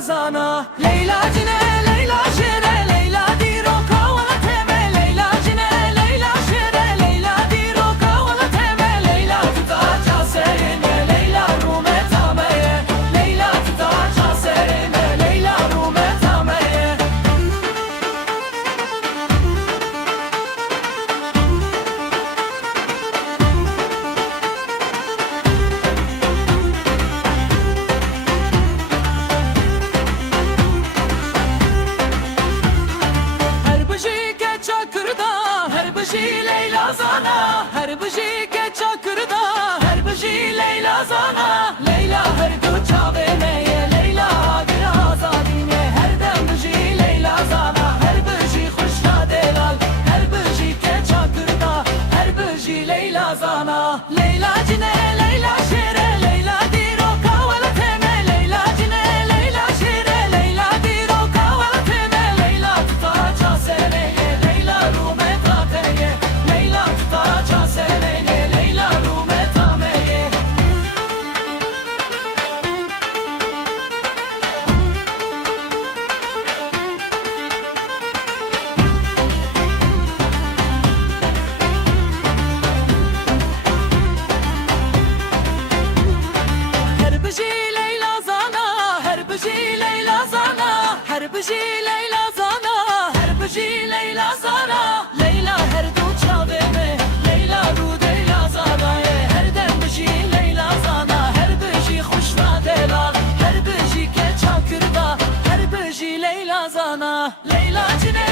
Leyla zana Leyla cine Leyla şere Leyla diro kavala teme Leyla cine Leyla şere Leyla diro kavala teme Leyla tutaca serine Leyla rume tameye Leyla tutaca serine Leyla rume tameye Leyla zana her bıcı ke çakırda her bıcı Leyla zana Leyla her du çavemeye Leyla bir azadine her dem bıcı Leyla zana her bıcı hoşna delal her bıcı ke çakırda her bıcı Leyla zana Leyla cine Leyla şere Leyla diro kavala teme Leyla cine Leyla şere Leyla diro kavala teme Leyla tutaca sereye Leyla rume tateye Leyla tutaca sereye Leyla rume tameye Her bıcı Leyla zana her bıcı Leyla zana her bıcı Leyla zana her bıcı Leyla zana Leyla her du çaveme Leyla ru Leyla zana her dem bıcı Leyla zana her bıcı hoşna delal her bıcı ke çakırda her bıcı Leyla zana Leyla cine